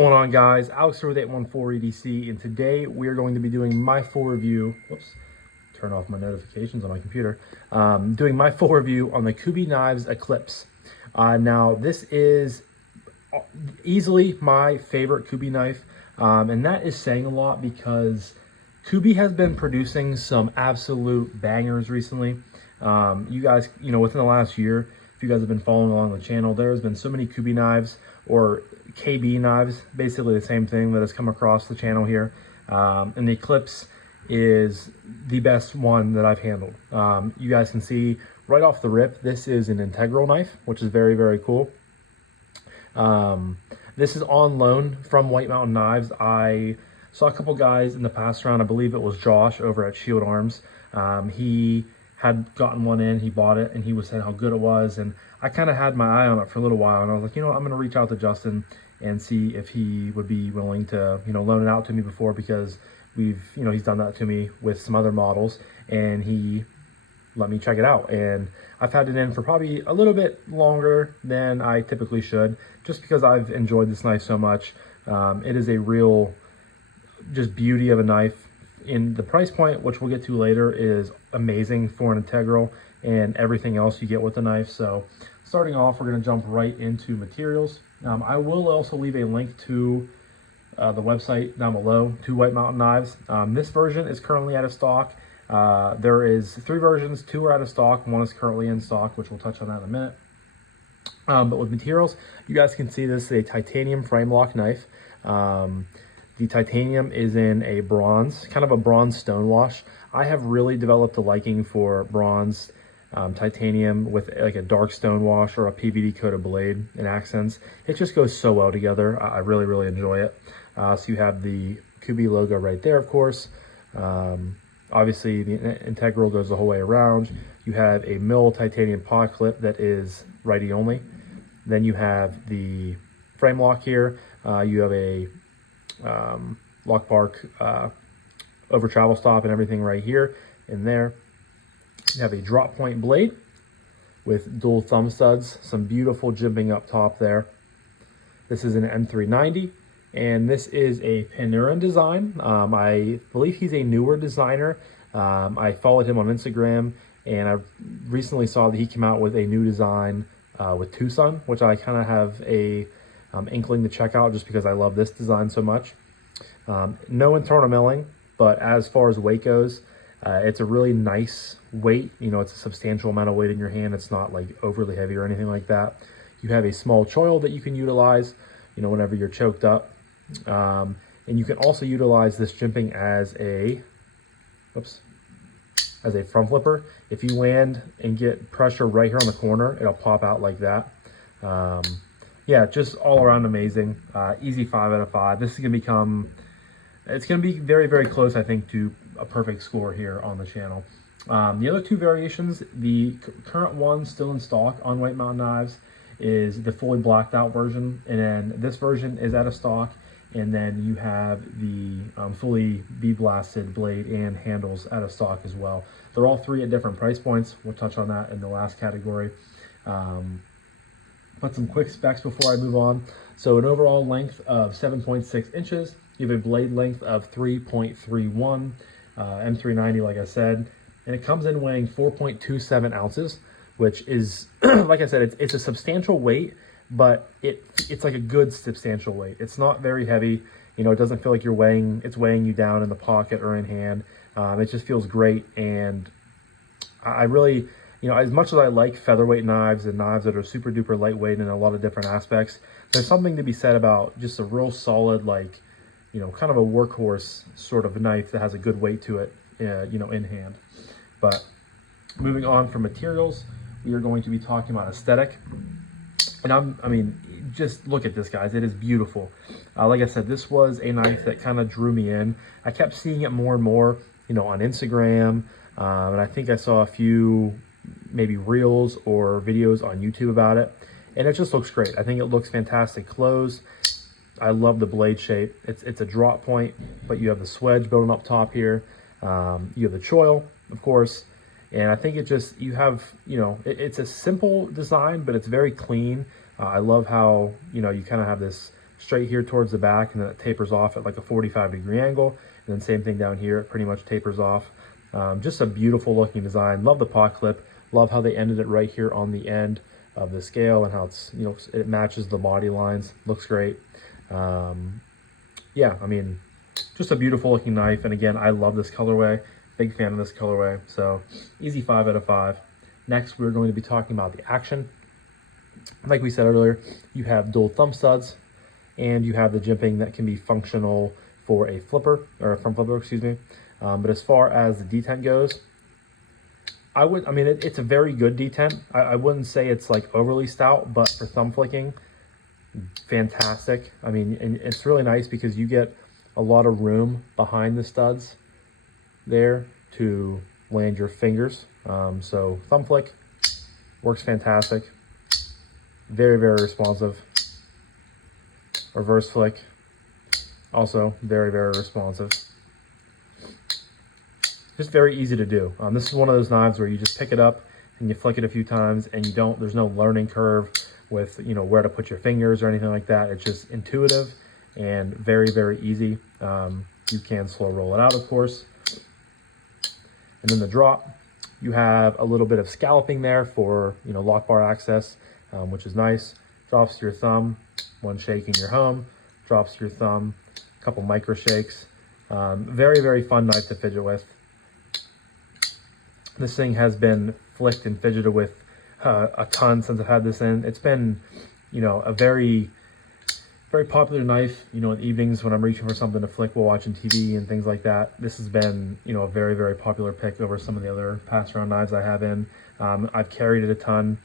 going on, guys? Alex here with 814 EDC, and today we are going to be doing my full review. Whoops, turn off my notifications on my computer. Doing my full review on the Kubey Eclipse. Now, this is easily my favorite Kubey knife, and that is saying a lot because Kubey has been producing some absolute bangers recently. You guys, within the last year, if you guys have been following along the channel, there has been so many Kubey knives, or KB knives, basically the same thing, that has come across the channel here. And the Eclipse is the best one that I've handled. You guys can see right off the rip, this is an integral knife, which is very, very cool. This is on loan from White Mountain Knives. I saw a couple guys in the past round. I believe it was Josh over at Shield Arms. He had gotten one in, he bought it, and he was saying how good it was. And I kind of had my eye on it for a little while, and I was like, you know what, I'm going to reach out to Justin and see if he would be willing to, loan it out to me before, because he's done that to me with some other models, and he let me check it out. And I've had it in for probably a little bit longer than I typically should, just because I've enjoyed this knife so much. It is a real just beauty of a knife. In the price point, which we'll get to later, is amazing for an integral and everything else you get with the knife. So starting off, we're going to jump right into materials. I will also leave a link to the website down below to White Mountain Knives. This version is currently out of stock. There is 3 versions, 2 are out of stock, 1 is currently in stock, which we'll touch on that in a minute. But with materials, you guys can see this is a titanium frame lock knife. The titanium is in a bronze, kind of a bronze stone wash. I have really developed a liking for bronze titanium with like a dark stone wash or a PVD coated blade and accents. It just goes so well together. I really, really enjoy it. So you have the Kubey logo right there, of course. Obviously, the integral goes the whole way around. You have a mill titanium pod clip that is righty only. Then you have the frame lock here. You have a lock bark over travel stop and everything right here and there. You have a drop point blade with dual thumb studs, some beautiful jimping up top there. This is an M390, and this is a Panurin design. I believe he's a newer designer. I followed him on Instagram, and I recently saw that he came out with a new design with Tucson, which I kind of have a inkling to check out just because I love this design so much. No internal milling, but as far as weight goes, it's a really nice weight. It's a substantial amount of weight in your hand. It's not like overly heavy or anything like that. You have a small choil that you can utilize, whenever you're choked up. And you can also utilize this jimping as a front flipper. If you land and get pressure right here on the corner, it'll pop out like that. Yeah, just all around amazing. Easy 5 out of 5. This is it's gonna be very, very close, I think, to a perfect score here on the channel. The other 2 variations, the current one still in stock on White Mountain Knives is the fully blacked out version, and then this version is out of stock. And then you have the fully bee-blasted blade and handles out of stock as well. They're all 3 at different price points. We'll touch on that in the last category. But some quick specs before I move on. So an overall length of 7.6 inches. You have a blade length of 3.31, M390, like I said. And it comes in weighing 4.27 ounces, which is, like I said, it's a substantial weight, but it's like a good substantial weight. It's not very heavy. It doesn't feel like it's weighing you down in the pocket or in hand. It just feels great. And I really, as much as I like featherweight knives and knives that are super duper lightweight in a lot of different aspects, there's something to be said about just a real solid, like, kind of a workhorse sort of knife that has a good weight to it, in hand. But moving on from materials, we are going to be talking about aesthetic. And just look at this, guys. It is beautiful. Like I said, this was a knife that kind of drew me in. I kept seeing it more and more, on Instagram. And I think I saw a few maybe reels or videos on YouTube about it. And it just looks great. I think it looks fantastic closed. I love the blade shape. It's a drop point, but you have the swedge building up top here. You have the choil, of course. And I think you have, it's a simple design, but it's very clean. I love how, you kind of have this straight here towards the back, and then it tapers off at like a 45-degree angle. And then same thing down here, it pretty much tapers off. Just a beautiful looking design. Love the pot clip. Love how they ended it right here on the end of the scale, and how it's, you know, it matches the body lines. Looks great. Yeah, I mean, just a beautiful looking knife. And again, I love this colorway. Big fan of this colorway. So easy 5 out of 5. Next, we're going to be talking about the action. Like we said earlier, you have dual thumb studs, and you have the jimping that can be functional for a flipper, or a front flipper, excuse me. But as far as the detent goes, I mean, it's a very good detent. I wouldn't say it's like overly stout, but for thumb flicking, fantastic. I mean, and it's really nice because you get a lot of room behind the studs there to land your fingers. So thumb flick works fantastic. Very, very responsive. Reverse flick, also very, very responsive. Just very easy to do. This is one of those knives where you just pick it up and you flick it a few times, and there's no learning curve with, you know, where to put your fingers or anything like that. It's just intuitive and very, very easy. You can slow roll it out, of course. And then the drop, you have a little bit of scalloping there for, you know, lock bar access, which is nice. Drops to your thumb, one shake and you're home. Drops to your thumb, a couple micro shakes. Very, very fun knife to fidget with. This thing has been flicked and fidgeted with a ton since I've had this in. It's been, you know, a very, very popular knife, you know, in evenings when I'm reaching for something to flick while watching TV and things like that. This has been, you know, a very, very popular pick over some of the other pass-around knives I have in. I've carried it a ton.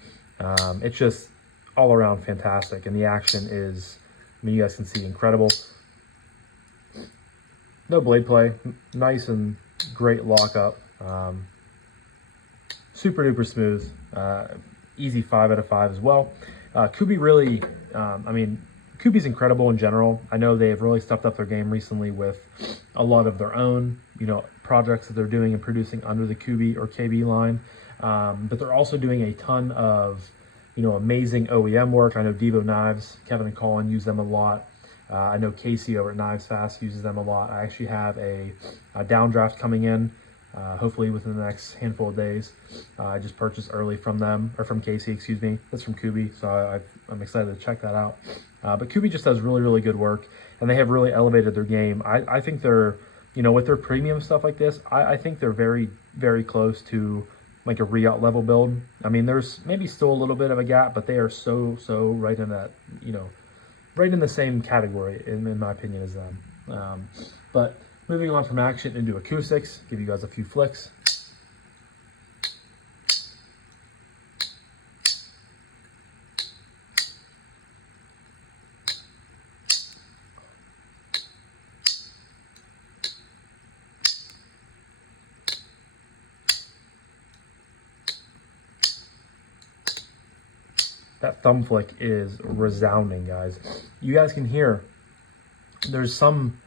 It's just all around fantastic, and the action is, I mean, you guys can see, incredible. No blade play, nice and great lockup. Super duper smooth, easy 5 out of 5 as well. Kubey really, I mean, Kubey's incredible in general. I know they've really stepped up their game recently with a lot of their own, you know, projects that they're doing and producing under the Kubey or KB line. But they're also doing a ton of, you know, amazing OEM work. I know Devo Knives, Kevin and Colin use them a lot. I know Casey over at Knives Fast uses them a lot. I actually have a downdraft coming in, hopefully within the next handful of days. I just purchased early from them, or from Casey, excuse me. That's from Kubey, so I'm excited to check that out. But Kubey just does really, really good work, and they have really elevated their game. I think they're, you know, with their premium stuff like this, I think they're very, very close to like a re-out level build. I mean, there's maybe still a little bit of a gap, but they are so right in that, you know, right in the same category, in my opinion, as them. But moving on from action into acoustics, give you guys a few flicks. That thumb flick is resounding, guys. You guys can hear there's some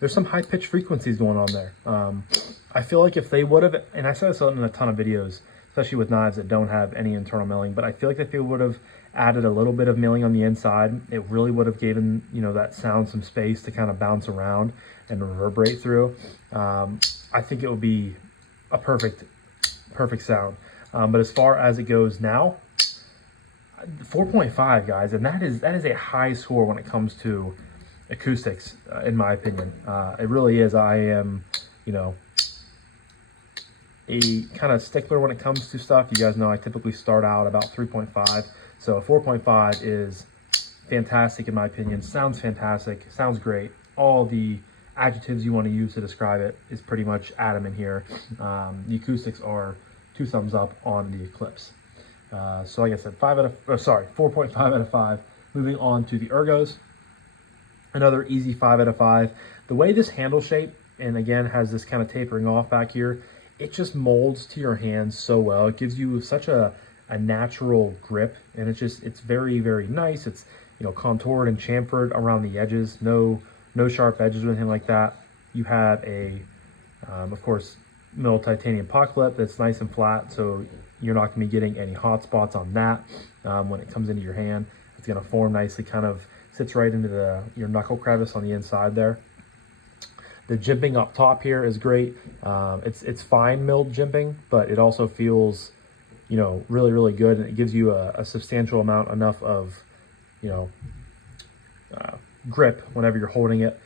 high-pitched frequencies going on there. I feel like if they would have, and I said this in a ton of videos, especially with knives that don't have any internal milling, but I feel like if they would have added a little bit of milling on the inside, it really would have given, you know, that sound some space to kind of bounce around and reverberate through. I think it would be a perfect sound. But as far as it goes now, 4.5, guys, and that is a high score when it comes to acoustics, in my opinion. It really is. I am, you know, a kind of stickler when it comes to stuff. You guys know I typically start out about 3.5, so a 4.5 is fantastic in my opinion. Sounds fantastic, sounds great. All the adjectives you want to use to describe it is pretty much Adam in here. The acoustics are 2 thumbs up on the Eclipse. So like I said, 4.5 out of 5. Moving on to the ergos, another easy 5 out of 5. The way this handle shape, and again has this kind of tapering off back here, it just molds to your hands so well. It gives you such a natural grip, and it's very, very nice. It's, you know, contoured and chamfered around the edges, no sharp edges or anything like that. You have a of course, middle titanium pot clip that's nice and flat, so you're not going to be getting any hot spots on that when it comes into your hand. It's going to form nicely, kind of sits right into your knuckle crevice on the inside there. The jimping up top here is great. It's fine milled jimping, but it also feels, you know, really, really good. And it gives you a substantial amount, enough of, you know, grip whenever you're holding it.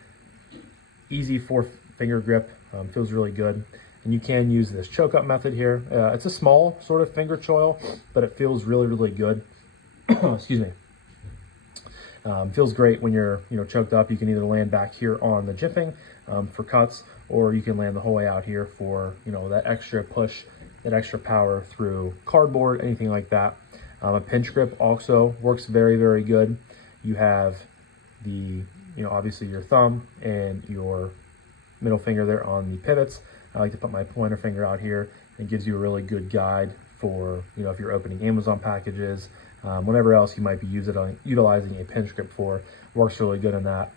Easy 4-finger grip, feels really good. And you can use this choke up method here. It's a small sort of finger choil, but it feels really, really good. Excuse me. Feels great when you're, you know, choked up. You can either land back here on the jimping for cuts, or you can land the whole way out here for, you know, that extra push, that extra power through cardboard, anything like that. A pinch grip also works very, very good. You have the, you know, obviously your thumb and your middle finger there on the pivots. I like to put my pointer finger out here. It gives you a really good guide for, you know, if you're opening Amazon packages, whatever else you might be utilizing a pinch grip for. Works really good in that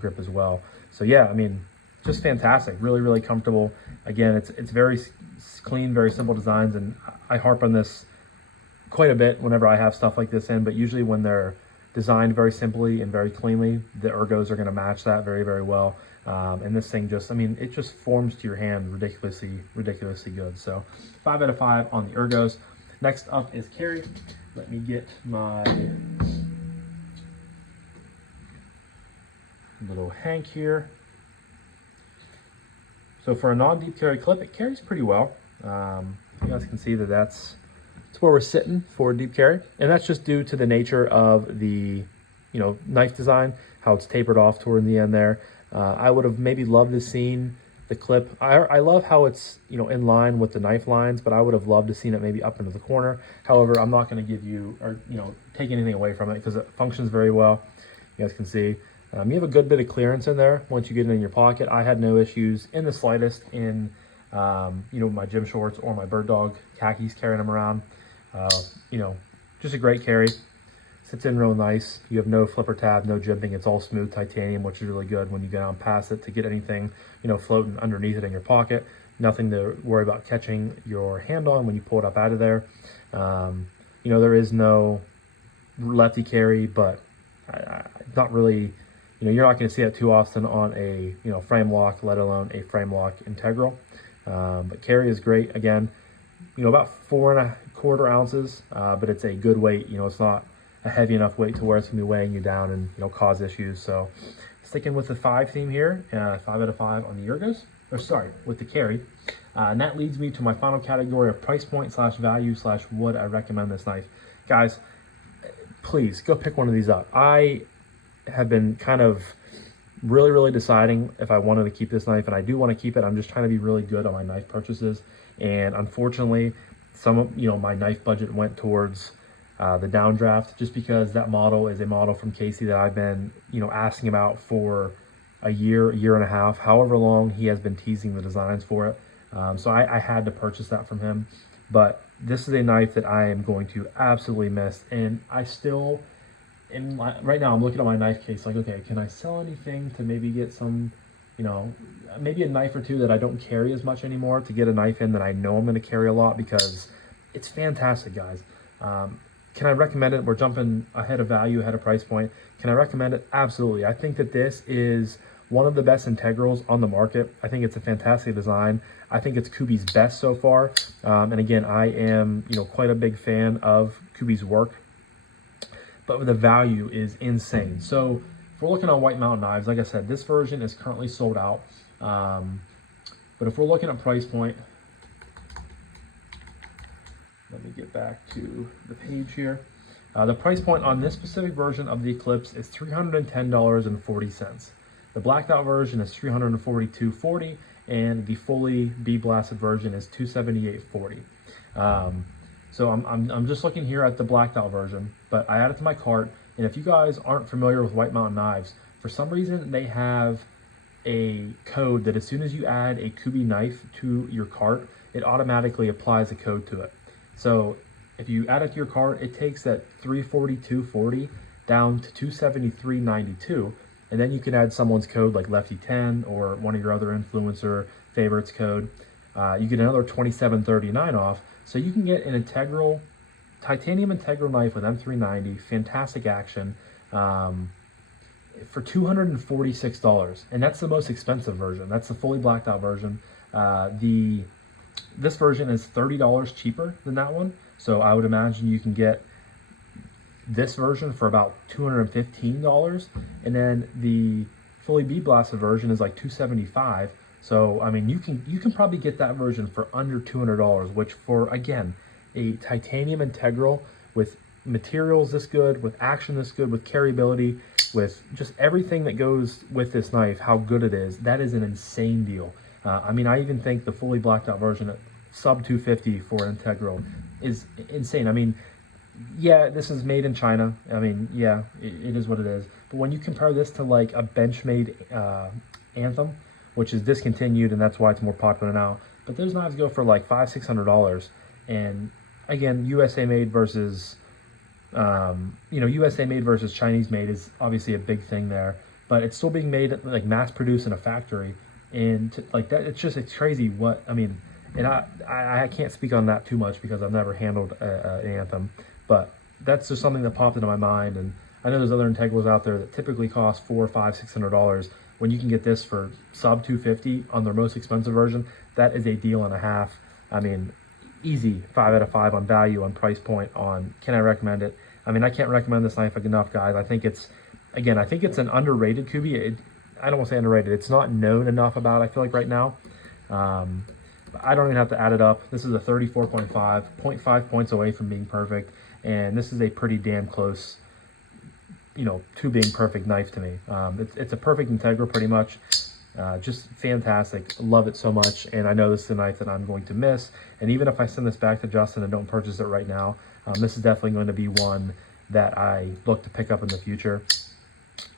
grip as well. So yeah, I mean, just fantastic. Really, really comfortable. Again, it's very clean, very simple designs, and I harp on this quite a bit whenever I have stuff like this in, but usually when they're designed very simply and very cleanly, the ergos are going to match that very, very well. And this thing just, I mean, it just forms to your hand ridiculously good. So 5 out of 5 on the ergos. Next up is carry. Let me get my little hank here. So for a non-deep carry clip, it carries pretty well. You guys can see that that's where we're sitting for deep carry, and that's just due to the nature of the, you know, knife design, how it's tapered off toward the end there. I would have maybe loved to seen the clip. I love how it's, you know, in line with the knife lines, but I would have loved to seen it maybe up into the corner. However, I'm not going to give you, or, you know, take anything away from it because it functions very well. You guys can see you have a good bit of clearance in there once you get it in your pocket. I had no issues in the slightest in, you know, my gym shorts or my bird dog khakis, carrying them around. You know, just a great carry. Sits in real nice. You have no flipper tab, no jimping. It's all smooth titanium, which is really good when you get on past it to get anything, you know, floating underneath it in your pocket. Nothing to worry about catching your hand on when you pull it up out of there. You know, there is no lefty carry, but not really, you know, you're not going to see that too often on a, you know, frame lock, let alone a frame lock integral. But carry is great. Again, you know, about 4¼ ounces, but it's a good weight. You know, it's not a heavy enough weight to where it's gonna be weighing you down and, you know, cause issues. So sticking with the 5 theme here, 5 out of 5 on the ergos, or sorry, with the carry. And that leads me to my final category of price point / value / would I recommend this knife. Guys, please go pick one of these up. I have been kind of really deciding if I wanted to keep this knife, and I do want to keep it. I'm just trying to be really good on my knife purchases, and unfortunately some of, you know, my knife budget went towards the downdraft, just because that model is a model from Casey that I've been, you know, asking about for a year and a half, however long he has been teasing the designs for it. So I had to purchase that from him, but this is a knife that I am going to absolutely miss. And I still, right now I'm looking at my knife case like, okay, can I sell anything to maybe get some, you know, maybe a knife or two that I don't carry as much anymore, to get a knife in that I know I'm going to carry a lot, because it's fantastic, guys. Can I recommend it? We're jumping ahead of value, ahead of price point. Can I recommend it? Absolutely. I think that this is one of the best integrals on the market. I think it's a fantastic design. I think it's Kubey's best so far. And again, I am, you know, quite a big fan of Kubey's work, but the value is insane. So if we're looking on White Mountain knives, like I said, this version is currently sold out. But if we're looking at price point, let me get back to the page here. The price point on this specific version of the Eclipse is $310.40. The blacked out version is $342.40, and the fully de-blasted version is $278.40. So I'm just looking here at the blacked out version, but I added to my cart. And if you guys aren't familiar with White Mountain knives, for some reason they have a code that as soon as you add a Kubey knife to your cart, it automatically applies a code to it. So if you add it to your cart, it takes that $342.40 down to $273.92, and then you can add someone's code like Lefty10 or one of your other influencer favorites code. You get another $27.39 off, so you can get an titanium integral knife with M390, fantastic action. for $246, and that's the most expensive version. That's the fully blacked out version. This version is $30 cheaper than that one, so I would imagine you can get this version for about $215, and then the fully bead blasted version is like $275. So I mean, you can probably get that version for under $200, which for, again, a titanium integral with materials this good, with action this good, with carryability, with just everything that goes with this knife, how good it is, that is an insane deal. I mean, I even think the fully blacked out version at sub 250 for an integral is insane. I mean, yeah, this is made in China. I mean, yeah, it is what it is. But when you compare this to like a Benchmade Anthem, which is discontinued, and that's why it's more popular now. But those knives go for like $500–600, and again, USA made versus, USA made versus Chinese made is obviously a big thing there. But it's still being made, like, mass produced in a factory, and like that, it's crazy what I mean. And I can't speak on that too much because I've never handled an Anthem, but that's just something that popped into my mind. And I know there's other integrals out there that typically cost $400, $500, $600. When you can get this for sub 250 on their most expensive version, that is a deal and a half. I mean, easy 5 out of 5 on value, on price point, on can I recommend it. I mean, I can't recommend this knife enough, guys. I think it's an underrated Kubey. I don't want to say underrated. It's not known enough about, I feel like, right now. I don't even have to add it up. This is a 34.5, 0.5 points away from being perfect, and this is a pretty damn close, to being perfect knife to me. It's a perfect integral pretty much. Just fantastic. Love it so much, and I know this is a knife that I'm going to miss. And even if I send this back to Justin and don't purchase it right now, this is definitely going to be one that I look to pick up in the future.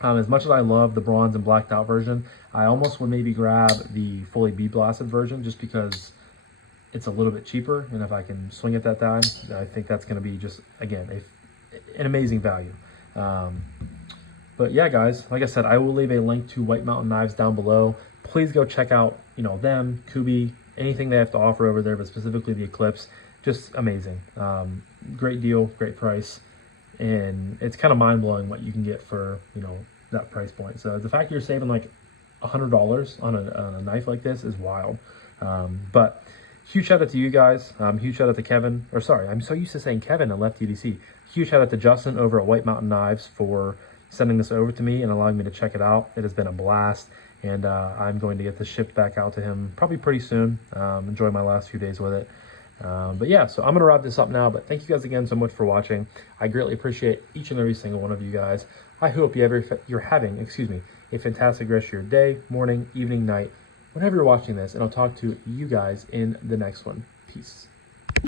As much as I love the bronze and blacked out version, I almost would maybe grab the fully bead blasted version just because it's a little bit cheaper, and if I can swing it that time, I think that's going to be just, again, an amazing value. But yeah, guys, like I said, I will leave a link to White Mountain Knives down below. Please go check out, them, Kubey, anything they have to offer over there, but specifically the Eclipse. Just amazing. Great deal, great price. And it's kind of mind-blowing what you can get for, that price point. So the fact you're saving like $100 on a knife like this is wild. But huge shout out to you guys. Huge shout out to Kevin. Or sorry, I'm so used to saying Kevin at Left UDC. Huge shout out to Justin over at White Mountain Knives for sending this over to me and allowing me to check it out. It has been a blast. And I'm going to get this shipped back out to him probably pretty soon. Enjoy my last few days with it. But yeah, so I'm going to wrap this up now, but thank you guys again so much for watching. I greatly appreciate each and every single one of you guys. I hope you're having a fantastic rest of your day, morning, evening, night, whenever you're watching this, and I'll talk to you guys in the next one. Peace.